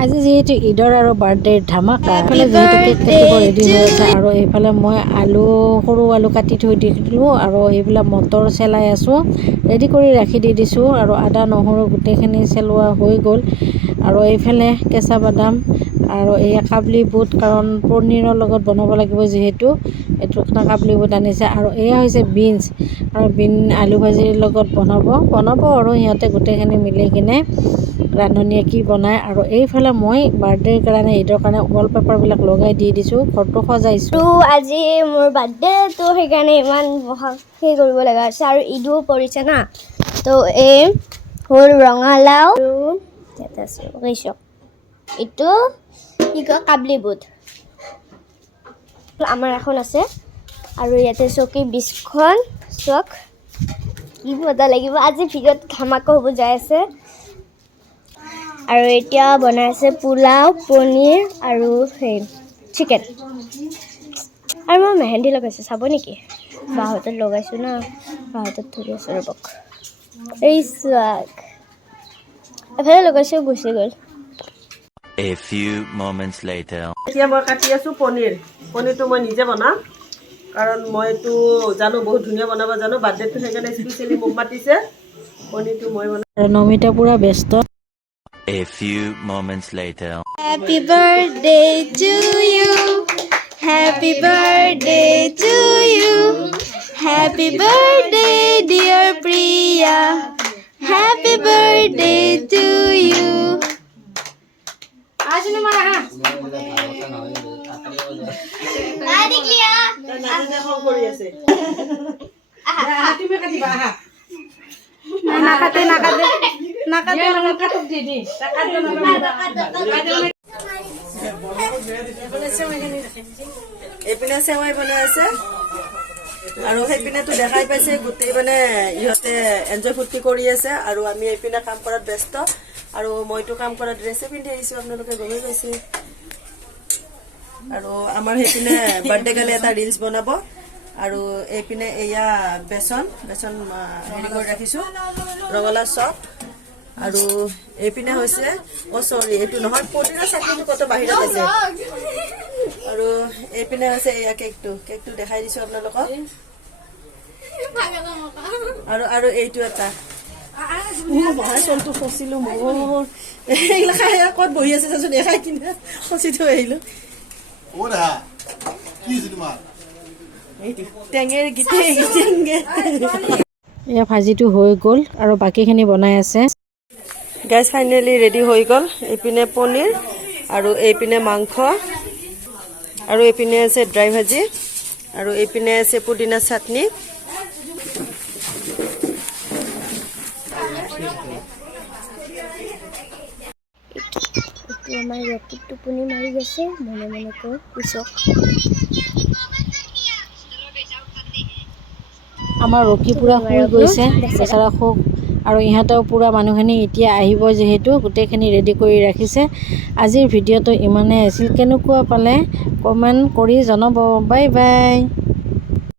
আজি যেহেতু ঈদৰ আৰু বাৰ্থডেৰ ধামাকা, এইফালে যেহেতু কেক কাটিব ৰেডি হৈ আছে আৰু এইফালে মই সৰু আলু কাটি থৈ দিলোঁ আৰু এইবিলাক মটৰ চেলাই আছোঁ, ৰেডি কৰি ৰাখি দিছোঁ আৰু আদা নহৰু গোটেইখিনি চেলোৱা হৈ গ'ল। আৰু এইফালে কেঁচা বাদাম আৰু এই কাবলি বুট, কাৰণ পনীৰৰ লগত বনাব লাগিব যিহেতু এইটো কাবলি বুট আনিছে। আৰু এয়া হৈছে বিনছ, আৰু আলু ভাজিৰ লগত বনাব আৰু সিহঁতে গোটেইখিনি মিলি কিনে ৰান্ধনীয়ে কি বনায়। আৰু এইফালে মই বাৰ্থডেৰ কাৰণে ঈদৰ কাৰণে ৱালপেপাৰবিলাক লগাই দি দিছোঁ, ঘৰটো সজাইছোঁ। আজি মোৰ বাৰ্থডে, তো সেইকাৰণে ইমান সেই কৰিব লগা হৈছে আৰু ঈদো পৰিছে না। তো এই হ'ল ৰঙালাও আৰু এইটো কি কয় কাবলি বুট। আমাৰ এখন আছে আৰু ইয়াতে চকী 20খন চক কি মজা লাগিব। আজি ভিডিঅ'ত ধামাকা হ'ব যাই আছে। আৰু এতিয়া বনাই আছে পোলাও, পনীৰ আৰু সেই চিকেন। আৰু মই মেহেন্দি লগাইছোঁ, চাব নেকি? বাহঁতত লগাইছোঁ না, বাহঁতত ধৰি আছোঁ ৰ'বক। এই চাক এফালে লগাইছোঁ, গুচি গ'ল। A few moments later. এতিয়া মই কাটি আছোঁ পনীৰটো মই নিজে বনাম, কাৰণ মইতো জানো বহুত ধুনীয়া বনাব জানো। বাৰ্থডেটো সেইকাৰণে স্পেচিয়েলি মোক মাতিছে, পনীৰটো মই বনাম। আৰু নমিতা পুৰা ব্যস্ত। A few moments later. Happy birthday to you. Happy birthday to you. Happy birthday dear Priya. Happy birthday to you. এইপিনে চেৱাই বনাই আছে আৰু সেইপিনেতো দেখাই পাইছে, গোটেই মানে ইহঁতে এনজয় ফূৰ্তি কৰি আছে। আৰু আমি এইপিনে কাম কৰাত ব্যস্ত, আৰু মইতো কাম কৰা ড্ৰেছে পিন্ধি আহিছোঁ, আপোনালোকে গমেই পাইছে। আৰু আমাৰ সেইপিনে বাৰ্থডে গালে এটা ৰিলছ বনাব। আৰু এইপিনে এয়া বেচন হেৰি কৰি ৰাখিছোঁ, ৰঙালাও চপ। আৰু এইপিনে হৈছে চৰি এইটো নহয়, পদিনা চাটনিটো কত বাহিৰত আছে। আৰু এইপিনে হৈছে এয়া কেকটো দেখাই দিছোঁ আপোনালোকক। আৰু এইটো এটা চলটো ফচিলোঁ মোৰ, এইগিলা খাই ক'ত বহি আছে চাচোন, খাই কিনে ফচি থৈ আহিলোঁ। এয়া ভাজিটো হৈ গ'ল আৰু বাকীখিনি বনাই আছে। গেছ ফাইনেলি ৰেডি হৈ গ'ল। এইপিনে পনীৰ আৰু এইপিনে মাংস আৰু এইপিনে আছে ড্ৰাই ভাজি আৰু এইপিনে আছে পুদিনা চাটনি। আমাৰ ৰাতি টোপনি মাৰি গৈছে, মনে মনে কৈ কুচক। আমাৰ ৰকি পুৰা শুই গৈছে, বেচাৰা শুক। আৰু ইহঁতেও পুৰা মানুহখিনি এতিয়া আহিব যিহেতু গোটেইখিনি ৰেডি কৰি ৰাখিছে। আজিৰ ভিডিঅ'টো ইমানেই আছিল, কেনেকুৱা পালে কমেণ্ট কৰি জনাব। Bye bye.